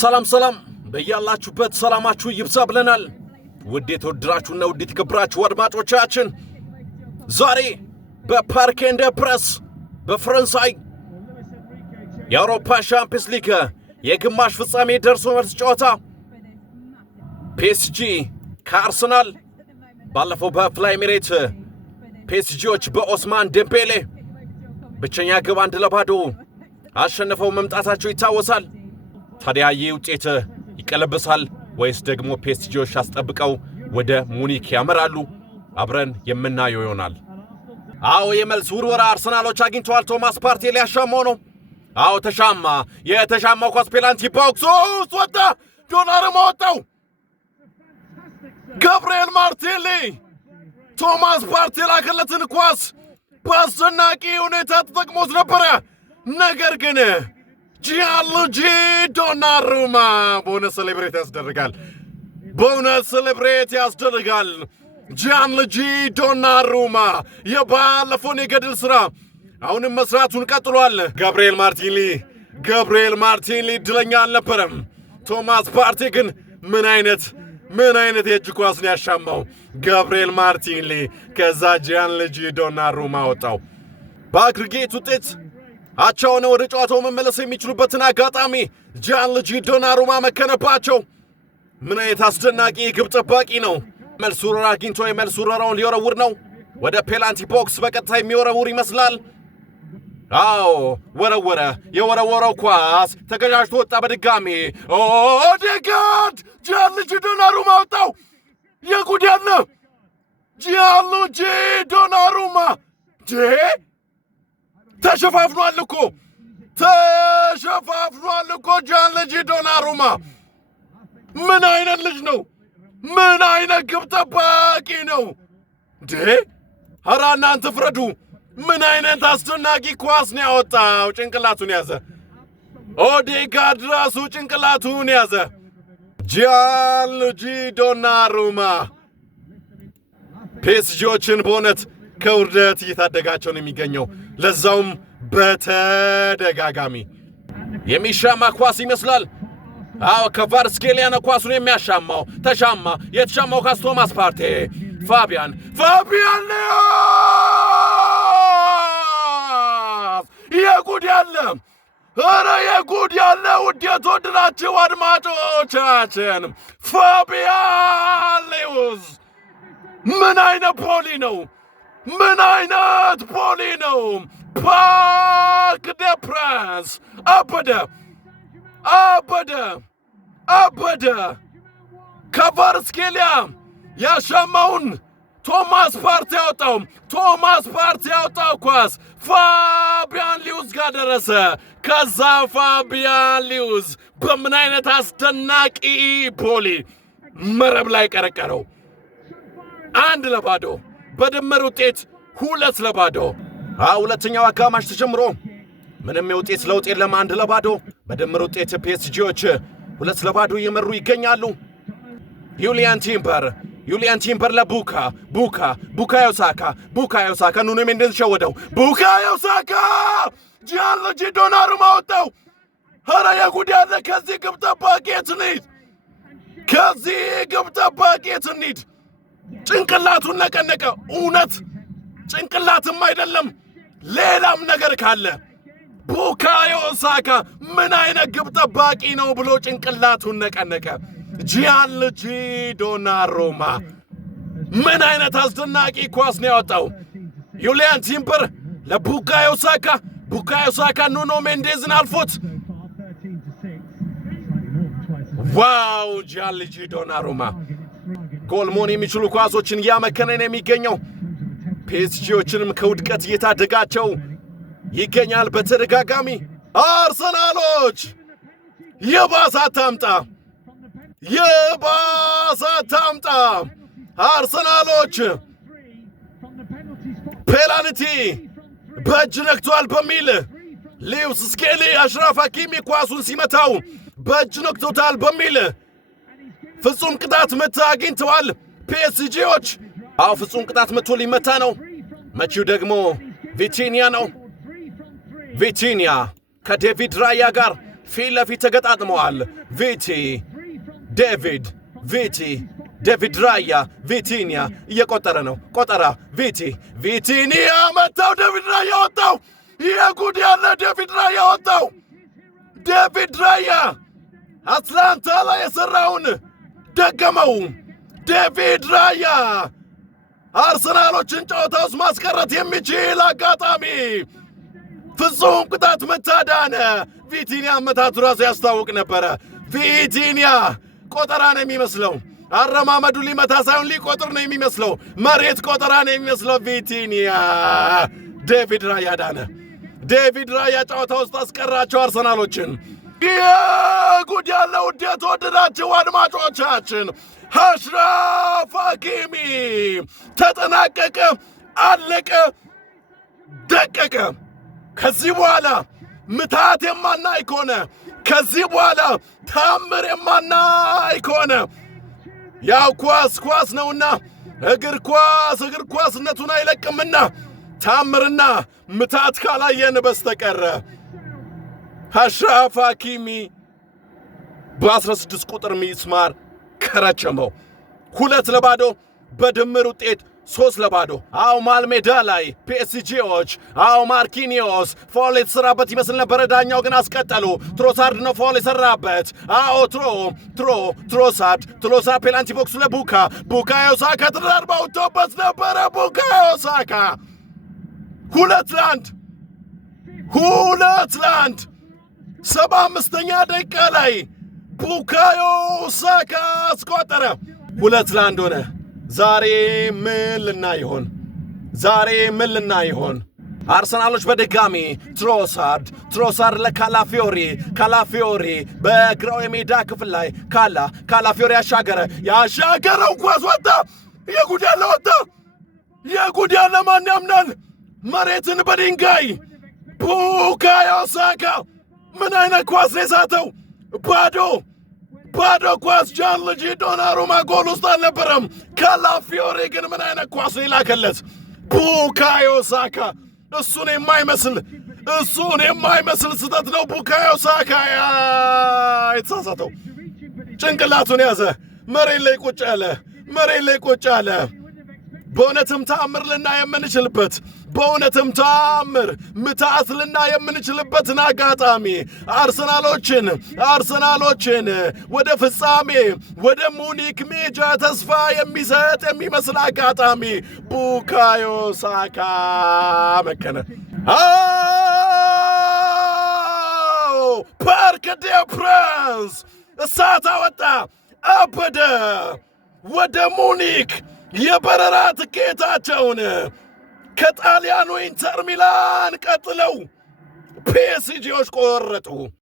ሰላም በያላችሁበት ሰላማችሁ ይብዛ ብለናል። ውድ የተወደዳችሁና ውድ የተከበራችሁ አድማጮቻችን ዛሬ በፓርክ ኤንድ ፕረስ በፈረንሳይ የአውሮፓ ሻምፒየንስ ሊግ የግማሽ ፍጻሜ ደርሶ መልስ ጨዋታ ፒኤስጂ ከአርሰናል ባለፈው በፍላይ ኤሚሬት ፒኤስጂዎች በኦስማን ዴምቤሌ ብቸኛ ግብ 1-0 አሸንፈው መምጣታቸው ይታወሳል። ታዲያ ይህ ውጤት ይቀለበሳል ወይስ ደግሞ ፒኤስጂዎች አስጠብቀው ወደ ሙኒክ ያመራሉ? አብረን የምናየው ይሆናል። አዎ የመልስ ውርወራ አርሰናሎች አግኝተዋል። ቶማስ ፓርቴ ሊያሻማው ነው። አዎ ተሻማ። የተሻማው ኳስ ፔናልቲ ቦክስ ውስጥ ወጣ። ዶናሩማ ወጣው። ገብርኤል ማርቲኔሊ ቶማስ ፓርቴ ላከለትን ኳስ በአስደናቂ ሁኔታ ተጠቅሞት ነበረ። ነገር ግን ጂያንሉጂ ዶናሩማ በእውነት ሴሌብሬት ያስደርጋል። ጂያንሉጂ ዶናሩማ የባለፈውን የገድል ሥራ አሁንም መስራቱን ቀጥሏል። ገብርኤል ማርቲኔሊ ድለኛ አልነበረም። ቶማስ ፓርቴ ግን ምን አይነት የእጅ ኳስ ነው ያሻማው ገብርኤል ማርቲኔሊ። ከዛ ጂያንሉጂ ዶናሩማ ወጣው። በአግሪጌት ውጤት አቻ ሆነው ወደ ጨዋታው መመለስ የሚችሉበትን አጋጣሚ ጂያንሉጂ ዶናሩማ መከነባቸው። ምን አይነት አስደናቂ ግብ ጠባቂ ነው። መልስ ውረራ አግኝቶ የመልስ ውረራውን ሊወረውር ነው። ወደ ፔናልቲ ቦክስ በቀጥታ የሚወረውር ይመስላል። አዎ ወረወረ። የወረወረው ኳስ ተገጃጅቶ ወጣ በድጋሚ። ኦዴጋርድ ጂያንሉጂ ዶናሩማ ወጣው። የጉድ ያለ ጂያንሉጂ ዶናሩማ ተሸፋፍኗል እኮ ጂያንሉጂ ዶናሩማ። ምን አይነት ልጅ ነው? ምን አይነት ግብ ጠባቂ ነው? ኧረ እናንተ ፍረዱ። ምን አይነት አስደናቂ ኳስ ነው ያወጣው። ጭንቅላቱን ያዘ። ኦዴጋርድ ራሱ ጭንቅላቱን ያዘ። ጂያንሉጂ ዶናሩማ ፒኤስጂዎችን በእውነት ከውርደት እየታደጋቸው ነው የሚገኘው። ለዛውም በተደጋጋሚ የሚሻማ ኳስ ይመስላል። አዎ ከቫርስኬሊያ ነው ኳሱን የሚያሻማው። ተሻማ። የተሻማው ኳስ ቶማስ ፓርቴ ፋቢያን የጉድ ያለ የጉድ ያለ ውድ የተወደዳችሁ አድማጮቻችን ፋቢያን ሌውዝ ምን አይነት ፖሊ ነው! ፓርክ ደ ፕረስ አበደ። ከቫርስኬሊያ ያሻማውን ቶማስ ፓርቴ ያወጣው ኳስ ፋቢያን ሊውዝ ጋር ደረሰ። ከዛ ፋቢያን ሊውዝ በምን አይነት አስደናቂ ፖሊ መረብ ላይ ቀረቀረው። 1-0 በድምር ውጤት 2-0። ሁለተኛው አጋማሽ ተጀምሮ ምንም የውጤት ለውጥ የለም። 1-0 በድምር ውጤት ፒኤስጂዎች 2-0 እየመሩ ይገኛሉ። ዩሊያን ቲምበር ለቡካዮ ሳካ ኑኖ ሜንዴዝ ሸወደው። ቡካዮ ሳካ ጂያንሉጂ ዶናሩማ ወጣው። ኧረ የጉድ ያለ ከዚህ ግብ ጠባቂ የት እንሂድ? ጭንቅላቱን ነቀነቀ። እውነት ጭንቅላትም አይደለም ሌላም ነገር ካለ ቡካዮ ሳካ ምን አይነት ግብ ጠባቂ ነው ብሎ ጭንቅላቱን ነቀነቀ። ጂያንሉጂ ዶናሩማ ምን አይነት አስደናቂ ኳስ ነው ያወጣው። ዩሊያን ቲምበር ለቡካዮ ሳካ ኑኖ ሜንዴዝን አልፎት። ዋው ጂያንሉጂ ዶናሩማ ጎል መሆን የሚችሉ ኳሶችን እያመከነ ነው የሚገኘው። ፒኤስጂዎችንም ከውድቀት እየታደጋቸው ይገኛል በተደጋጋሚ። አርሰናሎች የባሰ አታምጣ። አርሰናሎች ፔናልቲ በእጅ ነክቷል በሚል ሊዩስ ስኬሊ አሽራፍ ሐኪሚ ኳሱን ሲመታው በእጅ ነክቶታል በሚል ፍጹም ቅጣት ምት አግኝተዋል ፒኤስጂዎች። ፍጹም ቅጣት ምቱ ሊመታ ነው። መቺው ደግሞ ቪቲኒያ ነው። ቪቲኒያ ከዴቪድ ራያ ጋር ፊት ለፊት ተገጣጥመዋል። ዴቪድ ራያ ቪቲኒያ እየቆጠረ ነው። ቆጠራ ቪቲኒያ መታው። ዴቪድ ራያ ወጣው። የጉድ ያለ ዴቪድ ራያ ወጣው። ዴቪድ ራያ አትላንታ ላይ የሠራውን ደገመው። ዴቪድ ራያ አርሰናሎችን ጨዋታ ውስጥ ማስቀረት የሚችል አጋጣሚ ፍጹም ቅጣት ምት አዳነ። ቪቲኒያ መታቱ ራሱ ያስታውቅ ነበረ። ቪቲኒያ ቆጠራ ነው የሚመስለው። አረማመዱ ሊመታ ሳይሆን ሊቆጥር ነው የሚመስለው። መሬት ቆጠራ ነው የሚመስለው። ቪቲኒያ ዴቪድ ራያ ዳነ። ዴቪድ ራያ ጨዋታ ውስጥ አስቀራቸው አርሰናሎችን። ጉድ ያለው ውዴት ወደዳችሁ አድማጮቻችን፣ አሽራፍ ሐኪሚ ተጠናቀቀ፣ አለቀ፣ ደቀቀ። ከዚህ በኋላ ምታት የማናይ ከሆነ፣ ከዚህ በኋላ ታምር የማናይ ከሆነ ያው ኳስ ነውና እግር ኳስነቱን አይለቅምና ታምርና ምታት ካላየን በስተቀረ አሽራፍ ሐኪሚ በ16 ቁጥር ሚስማር ከረቸመው። 2-0 በድምር ውጤት 3-0። አዎ መሃል ሜዳ ላይ ፒኤስጂዎች፣ አዎ ማርኪኒዮስ ፋውል የተሰራበት ይመስል ነበረ። ዳኛው ግን አስቀጠሉ። ትሮሳርድ ነው ፋውል የሰራበት። አዎ ትሮሳርድ ፔናልቲ ቦክሱ ለቡካዮ ሳካ ተደራርባ ወጥቶበት ነበረ። ቡካዮ ሳካ 2-1 75ኛ ደቂቃ ላይ ቡካዮ ሳካ አስቆጠረ። 2-1 ሆነ። ዛሬ ምን ልናይ ይሆን? አርሰናሎች በድጋሚ ትሮሳርድ ለካላፊዮሪ በግራው የሜዳ ክፍል ላይ ካላፊዮሪ ያሻገረው ኳስ ወጣ። የጉድ ያለ ማን ያምናል? መሬትን በድንጋይ ቡካዮ ሳካ ምን አይነት ኳስ ነው የሳተው? ባዶ ኳስ። ጃንሉጂ ዶናሩማ ጎል ውስጥ አልነበረም። ካላፊዮሪ ግን ምን አይነት ኳስ ነው የላከለት? ቡካዮ ሳካ እሱን የማይመስል ስህተት ነው ቡካዮ ሳካ የተሳሳተው። ጭንቅላቱን ያዘ። መሬት ላይ ቁጭ አለ። በእውነትም ተአምር ምታት ልናይ የምንችልበትን አጋጣሚ አርሰናሎችን ወደ ፍጻሜ ወደ ሙኒክ ሜጃ ተስፋ የሚሰጥ የሚመስል አጋጣሚ ቡካዮ ሳካ መከነ። ፓርክ ዴ ፕራንስ እሳት አወጣ፣ አበደ። ወደ ሙኒክ የበረራ ትኬታቸውን ከጣሊያኑ ኢንተር ሚላን ቀጥለው ፒኤስጂዎች ቆረጡ።